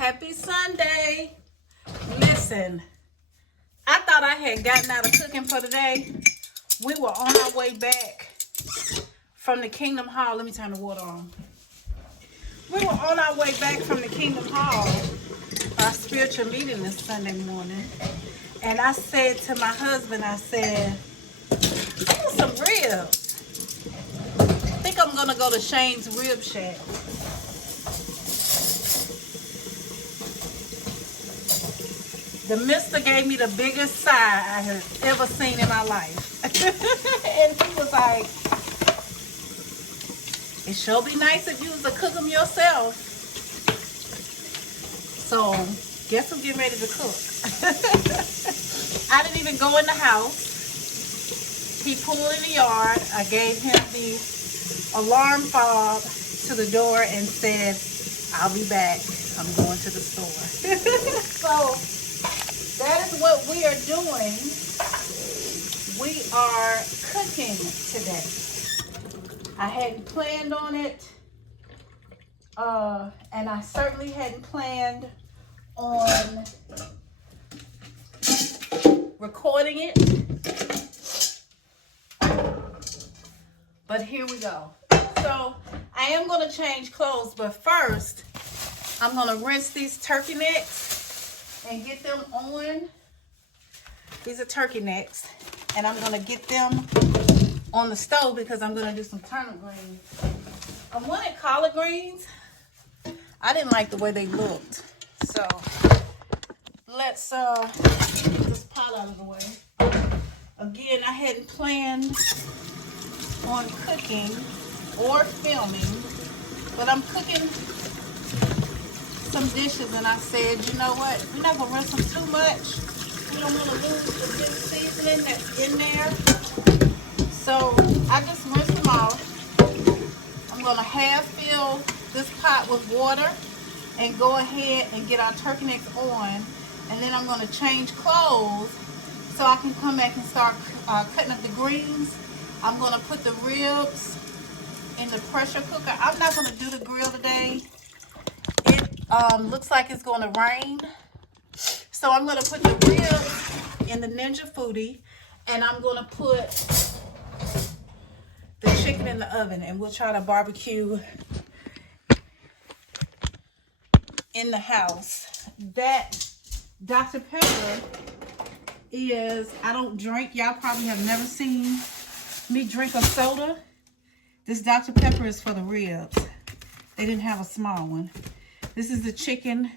Happy Sunday. Listen, I thought I had gotten out of cooking for the day. We were on our way back from the Kingdom Hall. Let me turn the water on. We were on our way back from the Kingdom Hall, our spiritual meeting this Sunday morning. And I said to my husband, I said, I want some ribs. I think I'm going to go to Shane's Rib Shack. The mister gave me the biggest sigh I have ever seen in my life. And he was like, it sure be nice if you was to cook them yourself. So, guess who's getting ready to cook? I didn't even go in the house. He pulled in the yard. I gave him the alarm fob to the door and said, I'll be back. I'm going to the store. So, that is what we are doing. We are cooking today. I hadn't planned on it. And I certainly hadn't planned on recording it. But here we go. So I am going to change clothes, but first I'm going to rinse these turkey necks and get them on. These are turkey necks, and I'm going to get them on the stove because I'm going to do some turnip greens. I wanted collard greens. I didn't like the way they looked. So let's get this pot out of the way. Again, I hadn't planned on cooking or filming, but I'm cooking some dishes, and I said, you know what, we're not gonna rinse them too much. We don't want to lose the good seasoning that's in there. So I just rinsed them off. I'm gonna half fill this pot with water and go ahead and get our turkey necks on, and then I'm gonna change clothes so I can come back and start cutting up the greens. I'm gonna put the ribs in the pressure cooker. I'm not gonna do the grill today. Looks like it's going to rain. So I'm going to put the ribs in the Ninja Foodie, and I'm going to put the chicken in the oven, and we'll try to barbecue in the house. That Dr. Pepper is, I don't drink. Y'all probably have never seen me drink a soda. This Dr. Pepper is for the ribs. They didn't have a small one. This is the chicken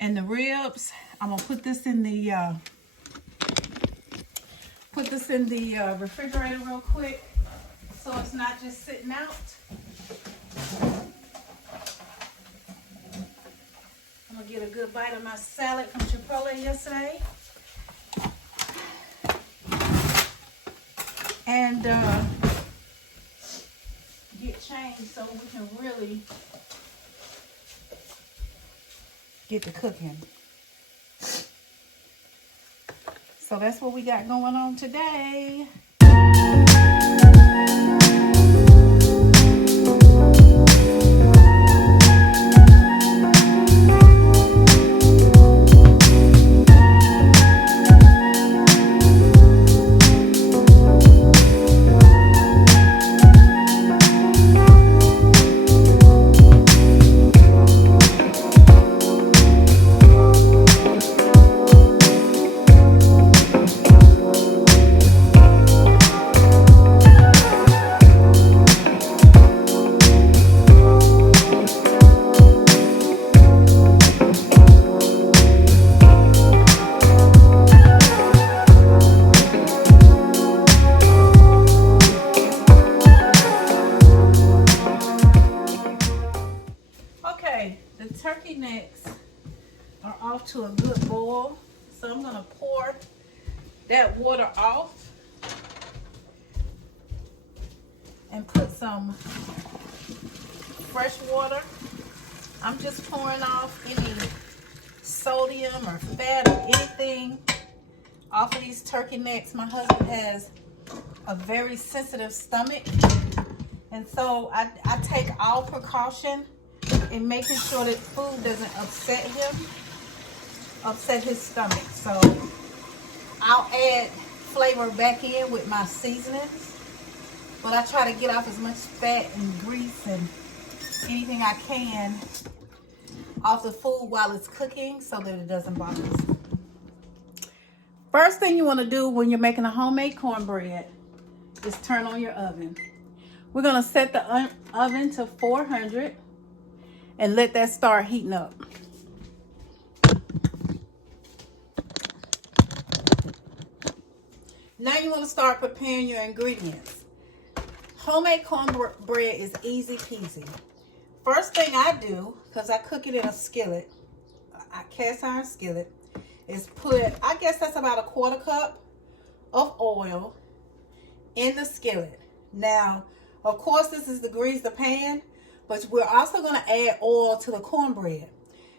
and the ribs. I'm gonna put this in the refrigerator real quick, so it's not just sitting out. I'm gonna get a good bite of my salad from Chipotle yesterday, and get changed so we can really get to cooking. So that's what we got going on today. Turkey necks are off to a good boil, so I'm going to pour that water off and put some fresh water. I'm just pouring off any sodium or fat or anything off of these turkey necks. My husband has a very sensitive stomach, and so I take all precaution and making sure that food doesn't upset his stomach. So I'll add flavor back in with my seasonings, but I try to get off as much fat and grease and anything I can off the food while it's cooking so that it doesn't bother us. First thing you want to do when you're making a homemade cornbread is turn on your oven. We're going to set the oven to 400 and let that start heating up. Now you want to start preparing your ingredients. Homemade cornbread is easy peasy. First thing I do, because I cook it in a skillet, a cast iron skillet, is put, I guess that's about a 1/4 cup of oil in the skillet. Now, of course, this is to grease the pan, but we're also going to add oil to the cornbread.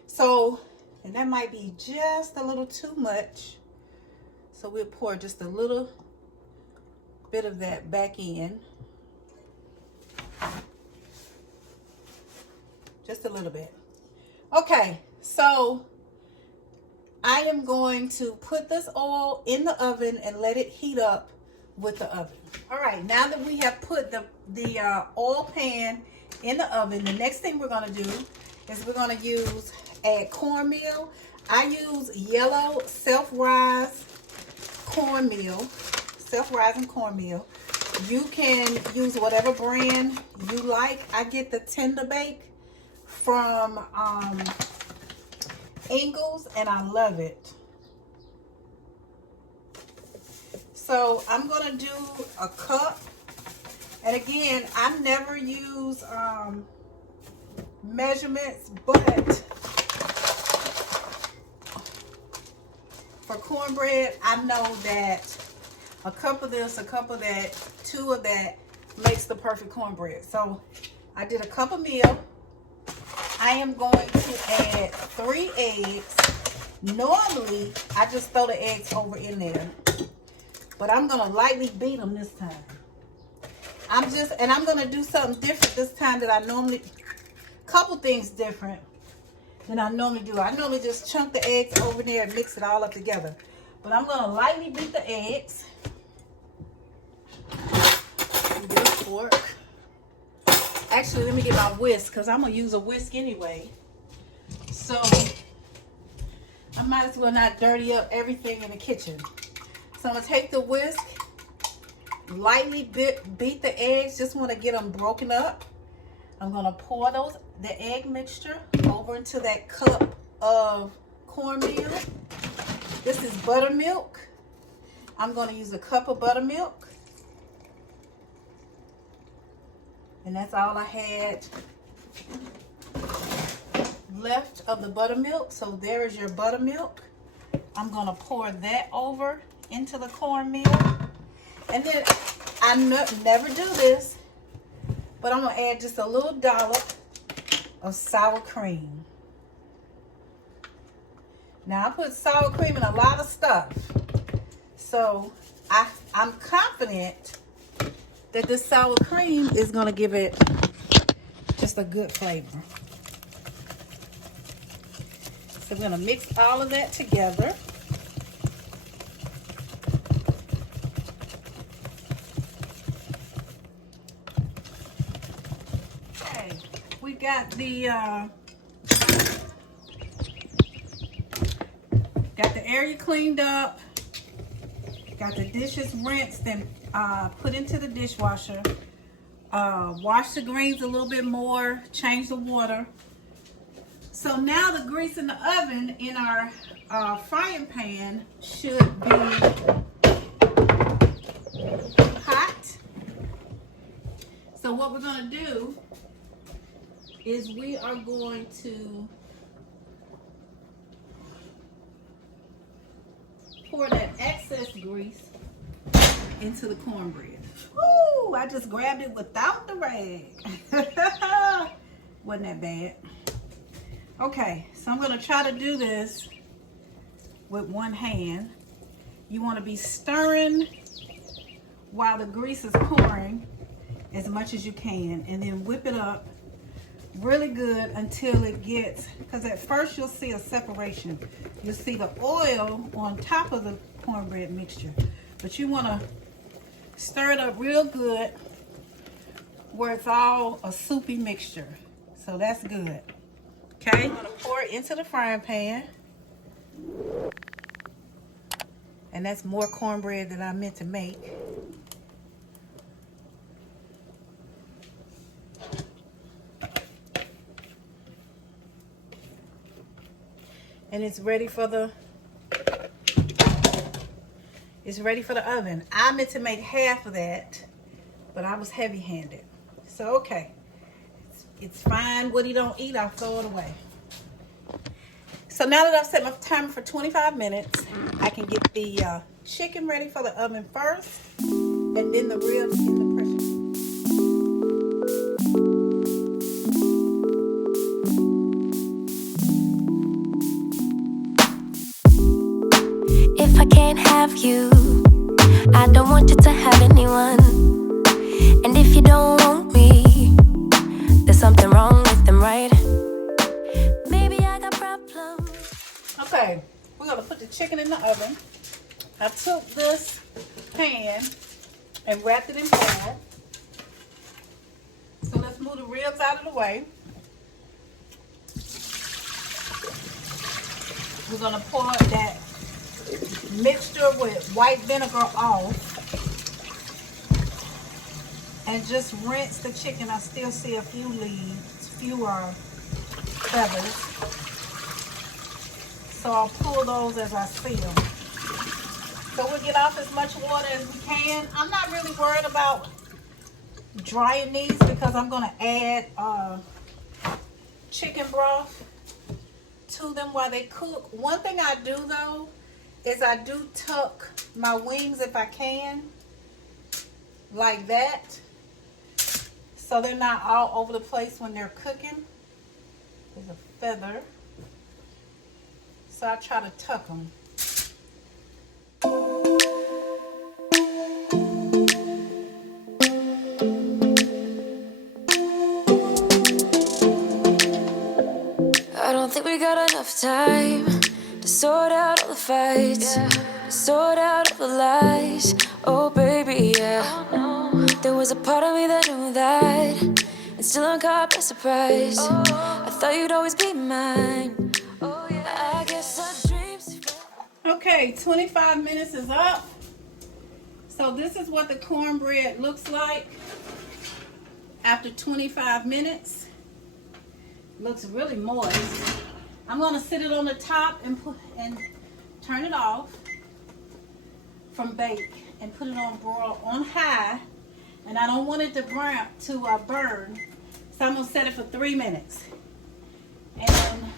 So, and that might be just a little too much. So we'll pour just a little bit of that back in. Just a little bit. Okay, so I am going to put this oil in the oven and let it heat up with the oven. All right, now that we have put the oil pan in the oven, the next thing we're going to do is we're going to add cornmeal. I use yellow self-rise cornmeal, self-rising cornmeal. You can use whatever brand you like. I get the Tender Bake from Ingles, and I love it. So I'm gonna do a cup, and again, I never use measurements, but for cornbread, I know that a cup of this, a cup of that, 2 of that makes the perfect cornbread. So I did a cup of meal. I am going to add 3 eggs. Normally, I just throw the eggs over in there, but I'm gonna lightly beat them this time. I'm gonna do something different this time that I normally, couple things different than I normally do. I normally just chunk the eggs over there and mix it all up together. But I'm gonna lightly beat the eggs. Get a fork. Actually, let me get my whisk because I'm gonna use a whisk anyway. So I might as well not dirty up everything in the kitchen. So I'm gonna take the whisk, lightly beat the eggs, just want to get them broken up. I'm gonna pour the egg mixture over into that cup of cornmeal. This is buttermilk. I'm gonna use a cup of buttermilk. And that's all I had left of the buttermilk. So there is your buttermilk. I'm gonna pour that over into the cornmeal. And then I never do this, but I'm gonna add just a little dollop of sour cream. Now I put sour cream in a lot of stuff, so I'm confident that this sour cream is gonna give it just a good flavor. So we're gonna mix all of that together. Okay, we got the area cleaned up. Got the dishes rinsed and put into the dishwasher. Wash the greens a little bit more. Change the water. So now the grease in the oven in our frying pan should be hot. So what we're going to do is we are going to pour that excess grease into the cornbread. Woo! I just grabbed it without the rag. Wasn't that bad. Okay, so I'm going to try to do this with one hand. You want to be stirring while the grease is pouring as much as you can, and then whip it up really good until it gets, because at first you'll see a separation. You'll see the oil on top of the cornbread mixture, but you want to stir it up real good where it's all a soupy mixture. So that's good. Okay, I'm going to pour it into the frying pan. And that's more cornbread that I meant to make. And it's ready for the oven. I meant to make half of that, but I was heavy-handed. So okay, it's fine. What he don't eat, I'll throw it away. So now that I've set my timer for 25 minutes, I can get the chicken ready for the oven first, and then the ribs in the pressure cooker. If I can't have you, I don't want you to have anyone. And if you don't want me, there's something wrong with them, right? Maybe I got problems. Okay, we're gonna put the chicken in the oven. I took this pan and wrapped it in half. So let's move the ribs out of the way. We're gonna pour that mixture with white vinegar off and just rinse the chicken. I still see a few leaves, fewer feathers. So I'll pull those as I see them. So we'll get off as much water as we can. I'm not really worried about drying these because I'm gonna add chicken broth to them while they cook. One thing I do though is I do tuck my wings if I can, like that, so they're not all over the place when they're cooking. There's a feather, so I try to tuck them. I don't think we got enough time to sort out all the fights, to sort out all the lies. Oh baby, yeah. There was a part of me that knew that, and still I'm caught by surprise. I thought you'd always be mine. I guess our dreams. Okay, 25 minutes is up. So this is what the cornbread looks like after 25 minutes. Looks really moist. I'm gonna sit it on the top and turn it off from bake and put it on broil on high. And I don't want it to burn, so I'm gonna set it for 3 minutes. And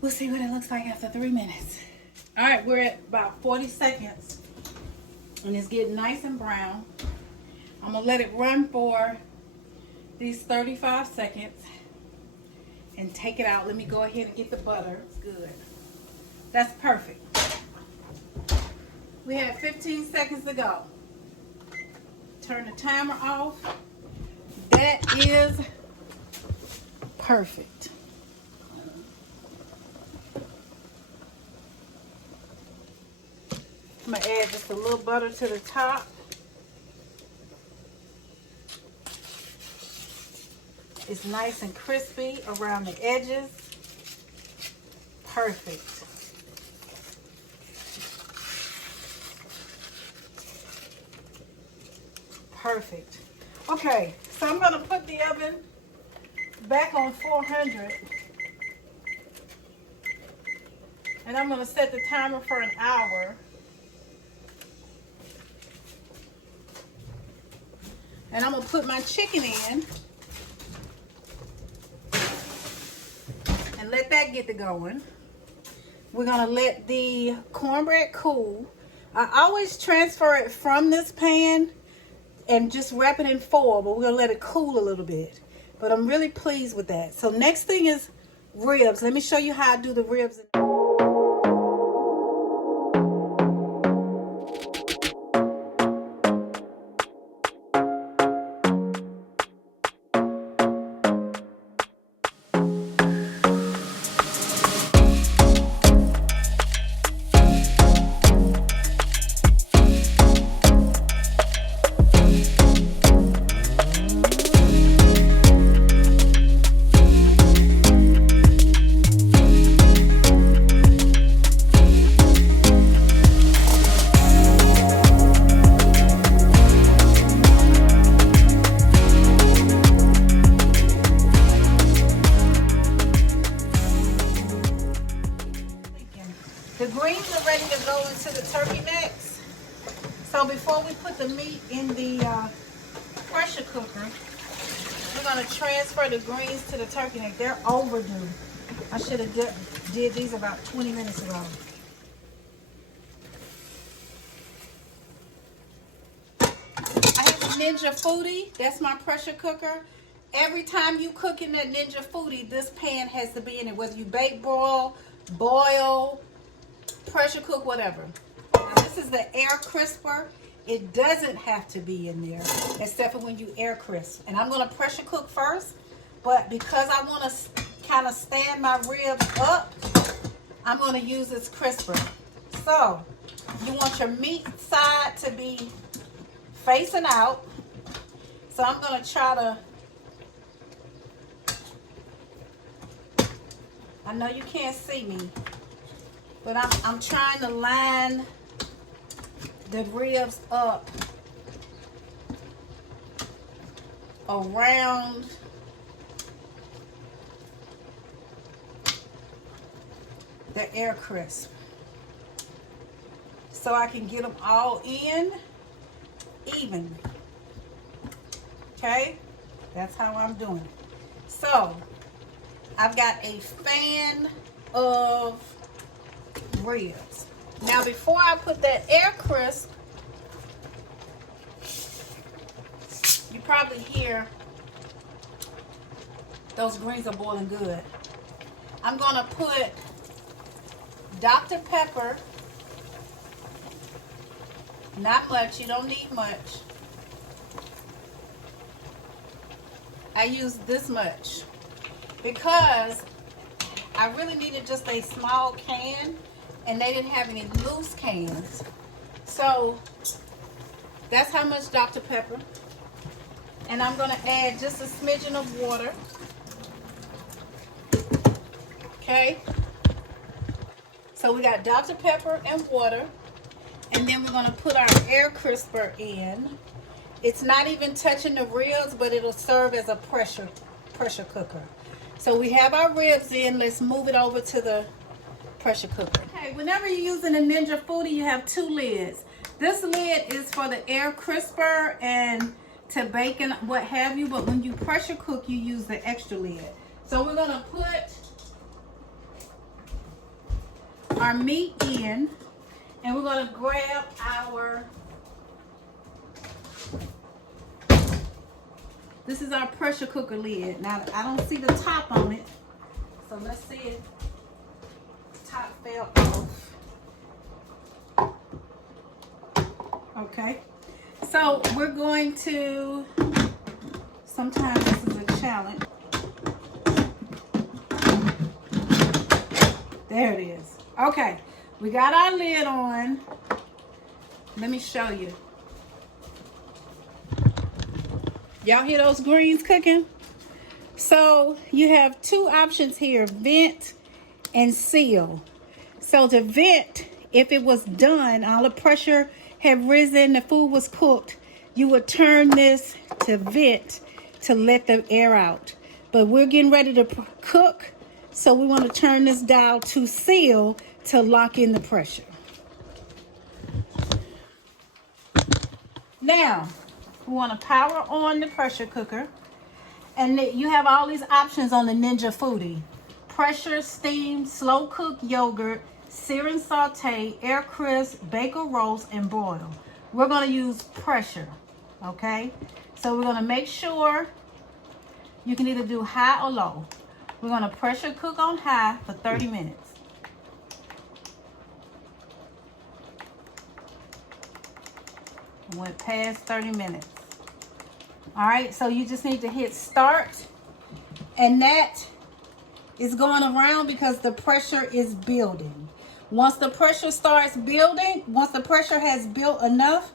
we'll see what it looks like after 3 minutes. All right, we're at about 40 seconds, and it's getting nice and brown. I'm gonna let it run for these 35 seconds and take it out. Let me go ahead and get the butter. It's good. That's perfect. We have 15 seconds to go. Turn the timer off. That is perfect. I'm gonna add just a little butter to the top. It's nice and crispy around the edges. Perfect. Perfect. Okay, so I'm gonna put the oven back on 400. And I'm gonna set the timer for an hour. And I'm gonna put my chicken in and let that get to going. We're gonna let the cornbread cool. I always transfer it from this pan and just wrap it in foil, but we're gonna let it cool a little bit. But I'm really pleased with that. So next thing is ribs. Let me show you how I do the ribs. the meat in the pressure cooker, we're going to transfer the greens to the turkey neck. They're overdue. I should have did these about 20 minutes ago. I have a Ninja Foodie. That's my pressure cooker. Every time you cook in that Ninja Foodie, this pan has to be in it, whether you bake, broil, boil, pressure cook, whatever. Now, this is the air crisper. It doesn't have to be in there, except for when you air crisp. And I'm going to pressure cook first, but because I want to kind of stand my ribs up, I'm going to use this crisper. So, you want your meat side to be facing out. So I'm going to try to, I know you can't see me, but I'm trying to line the ribs up around the air crisp so I can get them all in even. Okay, that's how I'm doing it. So I've got a fan of ribs. Now before I put that air crisp, you probably hear those greens are boiling good. I'm gonna put Dr. Pepper, not much, you don't need much. I use this much because I really needed just a small can and they didn't have any loose cans. So that's how much Dr. Pepper. And I'm gonna add just a smidgen of water. Okay. So we got Dr. Pepper and water. And then we're gonna put our air crisper in. It's not even touching the ribs, but it'll serve as a pressure cooker. So we have our ribs in. Let's move it over to the pressure cooker. Okay, whenever you're using a Ninja Foodie, you have two lids. This lid is for the air crisper and to bake and what have you, but when you pressure cook, you use the extra lid. So we're gonna put our meat in, and we're gonna grab our, this is our pressure cooker lid. Now, I don't see the top on it, so let's see if the top fell off. Okay, so we're going to, sometimes this is a challenge. There it is. Okay, we got our lid on. Let me show you. Y'all hear those greens cooking? So you have two options here, vent and seal. So to vent, if it was done, all the pressure had risen, the food was cooked, you would turn this to vent to let the air out. But we're getting ready to cook, so we want to turn this dial to seal to lock in the pressure. Now, we want to power on the pressure cooker, and you have all these options on the Ninja Foodie. Pressure, steam, slow cook yogurt, sear and saute, air crisp, bake or roast, and broil. We're going to use pressure, okay? So we're going to make sure you can either do high or low. We're going to pressure cook on high for 30 minutes. Went past 30 minutes. All right, so you just need to hit start, and that is going around because the pressure is building. Once the pressure starts building, once the pressure has built enough,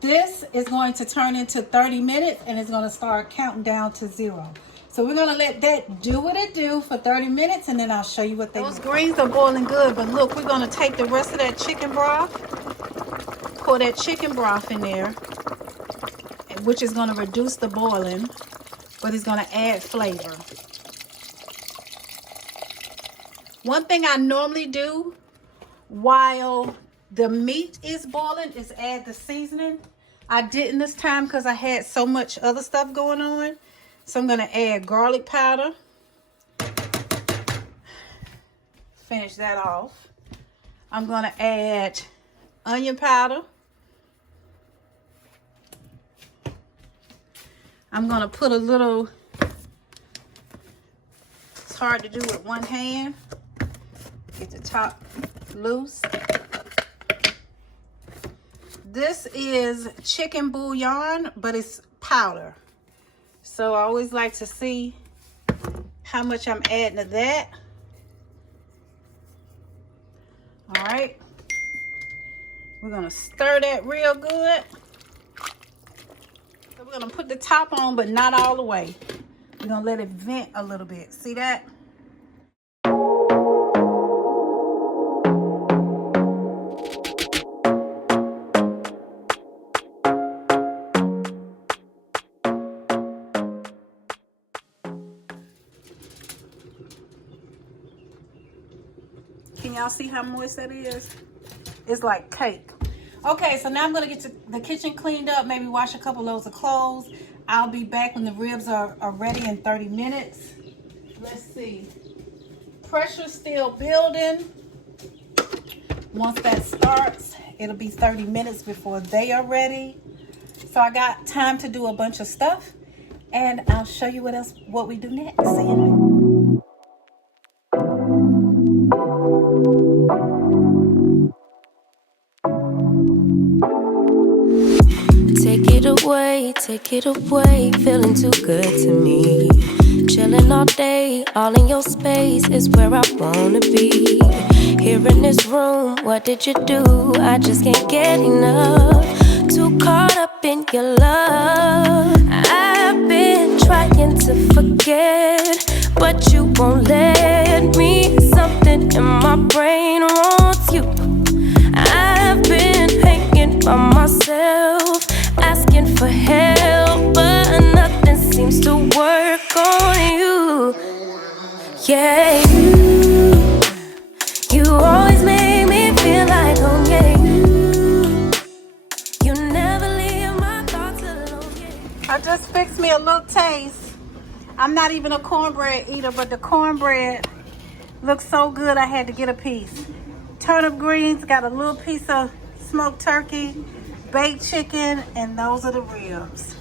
this is going to turn into 30 minutes and it's going to start counting down to 0. So we're going to let that do what it do for 30 minutes, and then I'll show you what they do. Those greens are boiling good, but look, we're going to take the rest of that chicken broth, pour that chicken broth in there, which is going to reduce the boiling, but it's going to add flavor. One thing I normally do while the meat is boiling is add the seasoning, I didn't this time because I had so much other stuff going on. So I'm going to add garlic powder. Finish that off. I'm going to add onion powder. I'm going to put a little, it's hard to do with one hand. Get the top loose. This is chicken bouillon, but it's powder. So I always like to see how much I'm adding to that. All right. We're gonna stir that real good. So we're gonna put the top on, but not all the way. We're gonna let it vent a little bit. See that? Can y'all see how moist that is? It's like cake. Okay, so now I'm gonna get the kitchen cleaned up, maybe wash a couple loads of clothes. I'll be back when the ribs are ready in 30 minutes. Let's see. Pressure's still building. Once that starts, it'll be 30 minutes before they are ready. So I got time to do a bunch of stuff, and I'll show you what we do next. See you in a minute. Take it away, feeling too good to me. Chilling all day, all in your space is where I wanna be. Here in this room, what did you do? I just can't get enough. Too caught up in your love. I've been trying to forget, but you won't let me. Something in my brain wants you. I've been hanging by myself, asking for help, but nothing seems to work on you. Yeah, you always make me feel like home. Yeah, you never leave my thoughts alone. Yeah. I just fixed me a little taste. I'm not even a cornbread eater, but the cornbread looks so good I had to get a piece. Turnip greens, got a little piece of smoked turkey, baked chicken, and those are the ribs.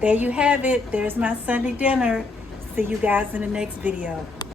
There you have it. There's my Sunday dinner. See you guys in the next video.